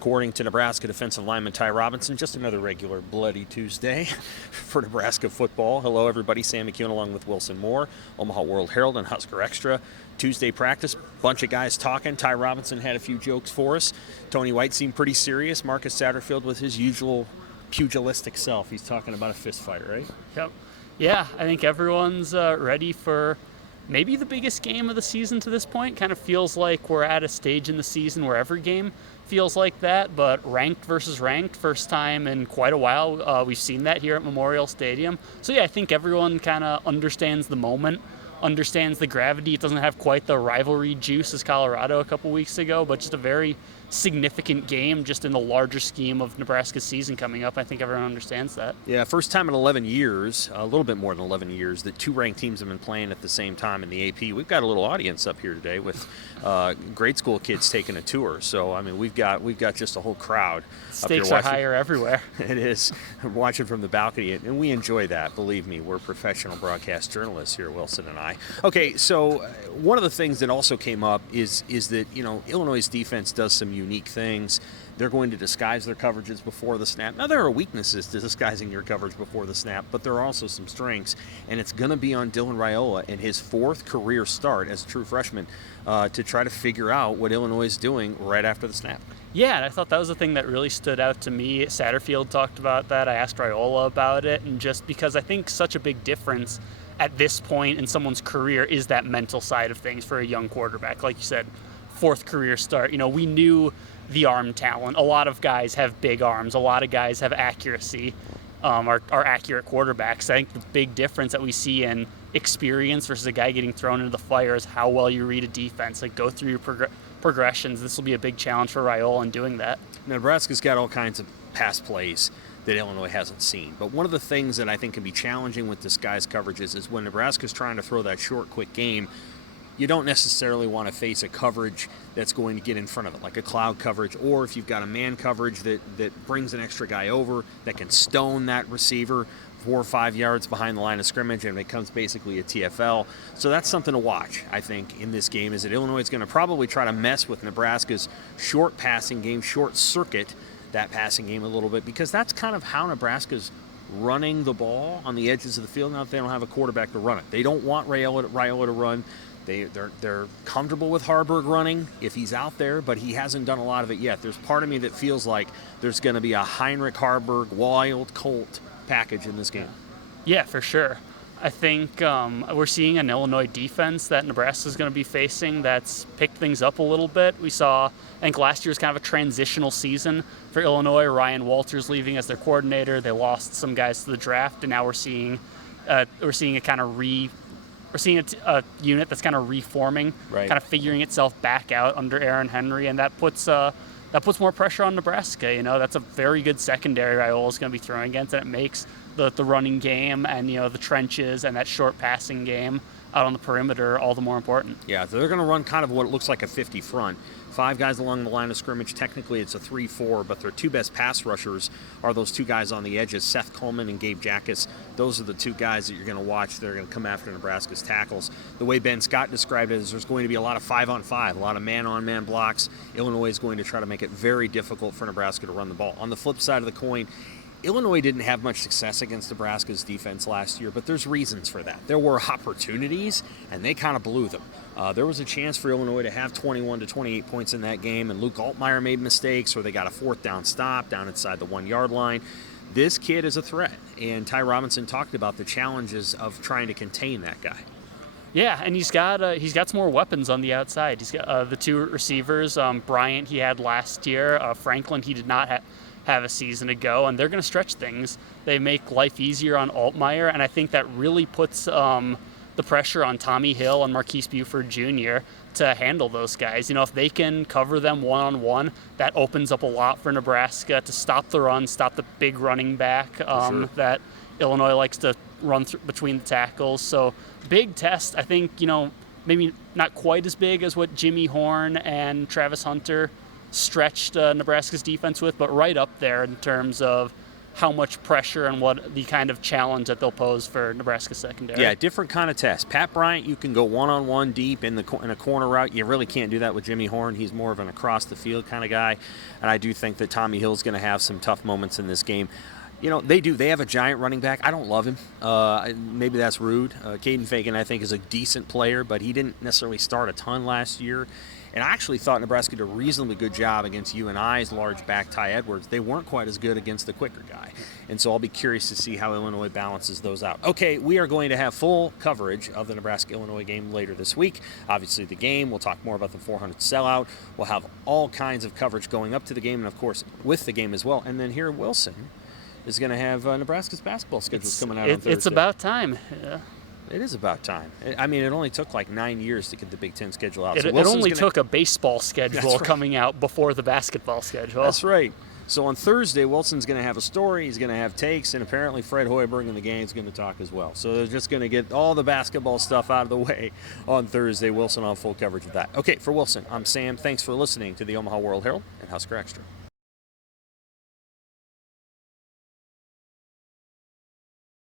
According to Nebraska defensive lineman Ty Robinson, just another regular bloody Tuesday for Nebraska football. Hello, everybody. Sam McKewon along with Wilson Moore, Omaha World-Herald and Husker Extra. Tuesday practice, bunch of guys talking. Ty Robinson had a few jokes for us. Tony White seemed pretty serious. Marcus Satterfield with his usual pugilistic self. He's talking about a fist fight, right? Yep. Yeah, I think everyone's ready for maybe the biggest game of the season to this point. Kind of feels like we're at a stage in the season where every game feels like that, but ranked versus ranked, first time in quite a while. We've seen that here at Memorial Stadium. So yeah, I think everyone kind of understands the moment, understands the gravity. It doesn't have quite the rivalry juice as Colorado a couple weeks ago, but just a very significant game just in the larger scheme of Nebraska's season coming up. I think everyone understands that. Yeah, first time in 11 years, a little bit more than 11 years, that two ranked teams have been playing at the same time in the AP. We've got a little audience up here today with grade school kids taking a tour. So, I mean, we've got just a whole crowd up here Stakes are higher everywhere. It is. I'm watching from the balcony, and we enjoy that. Believe me, we're professional broadcast journalists here, Wilson and I. Okay, so one of the things that also came up is that, you know, Illinois' defense does some unique things. They're going to disguise their coverages before the snap. Now, there are weaknesses to disguising your coverage before the snap, but there are also some strengths, and it's going to be on Dylan Raiola in his fourth career start as a true freshman to try to figure out what Illinois is doing right after the snap. Yeah, and I thought that was the thing that really stood out to me. Satterfield talked about that. I asked Raiola about it, and just because I think such a big difference at this point in someone's career is that mental side of things for a young quarterback. Like you said, fourth career start. You know, we knew the arm talent. A lot of guys have big arms. A lot of guys have accuracy, are accurate quarterbacks. I think the big difference that we see in experience versus a guy getting thrown into the fire is how well you read a defense. Like, go through your progressions. This will be a big challenge for Raiola in doing that. Nebraska's got all kinds of pass plays that Illinois hasn't seen. But one of the things that I think can be challenging with disguised coverages is when Nebraska's trying to throw that short, quick game, you don't necessarily want to face a coverage that's going to get in front of it, like a cloud coverage, or if you've got a man coverage that brings an extra guy over that can stone that receiver 4 or 5 yards behind the line of scrimmage, and it becomes basically a TFL. So that's something to watch, I think, in this game, is that Illinois is going to probably try to mess with Nebraska's short passing game, short circuit that passing game a little bit, because that's kind of how Nebraska's running the ball on the edges of the field now if they don't have a quarterback to run it. They don't want Raiola to run. They're comfortable with Harburg running if he's out there, but he hasn't done a lot of it yet. There's part of me that feels like there's going to be a Heinrich Harburg wild Colt package in this game. Yeah, for sure. I think we're seeing an Illinois defense that Nebraska is going to be facing that's picked things up a little bit. We saw, I think last year was kind of a transitional season for Illinois. Ryan Walters leaving as their coordinator. They lost some guys to the draft, and now we're seeing a unit that's kind of reforming, right, kind of figuring itself back out under Aaron Henry, and that puts more pressure on Nebraska. You know, that's a very good secondary Raiola is going to be throwing against, and it makes the running game and, you know, the trenches and that short passing game out on the perimeter all the more important. Yeah, so they're going to run kind of what looks like a 50 front. 5 guys along the line of scrimmage. Technically, it's a 3-4, but their two best pass rushers are those two guys on the edges, Seth Coleman and Gabe Jackas. Those are the two guys that you're going to watch. They're going to come after Nebraska's tackles. The way Ben Scott described it is there's going to be a lot of 5-on-5, a lot of man-on-man blocks. Illinois is going to try to make it very difficult for Nebraska to run the ball. On the flip side of the coin, Illinois didn't have much success against Nebraska's defense last year, but there's reasons for that. There were opportunities, and they kind of blew them. There was a chance for Illinois to have 21 to 28 points in that game, and Luke Altmaier made mistakes, or they got a 4th down stop down inside the 1-yard line. This kid is a threat, and Ty Robinson talked about the challenges of trying to contain that guy. Yeah, and he's got some more weapons on the outside. He's got the two receivers. Bryant he had last year. Franklin he did not have a season ago, and they're going to stretch things. They make life easier on Altmaier, and I think that really puts the pressure on Tommy Hill and Marquise Buford Jr. to handle those guys. You know, if they can cover them one-on-one, that opens up a lot for Nebraska to stop the run, stop the big running back that Illinois likes to run between the tackles. So big test. I think, you know, maybe not quite as big as what Jimmy Horn and Travis Hunter stretched Nebraska's defense with, but right up there in terms of how much pressure and what the kind of challenge that they'll pose for Nebraska secondary. Yeah, different kind of test. Pat Bryant, you can go one-on-one deep in a corner route. You really can't do that with Jimmy Horn. He's more of an across-the-field kind of guy. And I do think that Tommy Hill's going to have some tough moments in this game. You know, they have a giant running back. I don't love him. Maybe that's rude. Caden Fagan, I think, is a decent player, but he didn't necessarily start a ton last year. And I actually thought Nebraska did a reasonably good job against UNI's large back Ty Edwards. They weren't quite as good against the quicker guy. And so I'll be curious to see how Illinois balances those out. Okay, we are going to have full coverage of the Nebraska-Illinois game later this week. Obviously the game, we'll talk more about the 400 sellout. We'll have all kinds of coverage going up to the game and, of course, with the game as well. And then here Wilson is going to have Nebraska's basketball schedules coming out on Thursday. It's about time. Yeah. It is about time. I mean, it only took like 9 years to get the Big Ten schedule out. It only took a baseball schedule coming out before the basketball schedule. That's right. So on Thursday, Wilson's going to have a story. He's going to have takes, and apparently Fred Hoiberg and the gang is going to talk as well. So they're just going to get all the basketball stuff out of the way on Thursday. Wilson on full coverage of that. Okay, for Wilson, I'm Sam. Thanks for listening to the Omaha World-Herald and Husker Extra.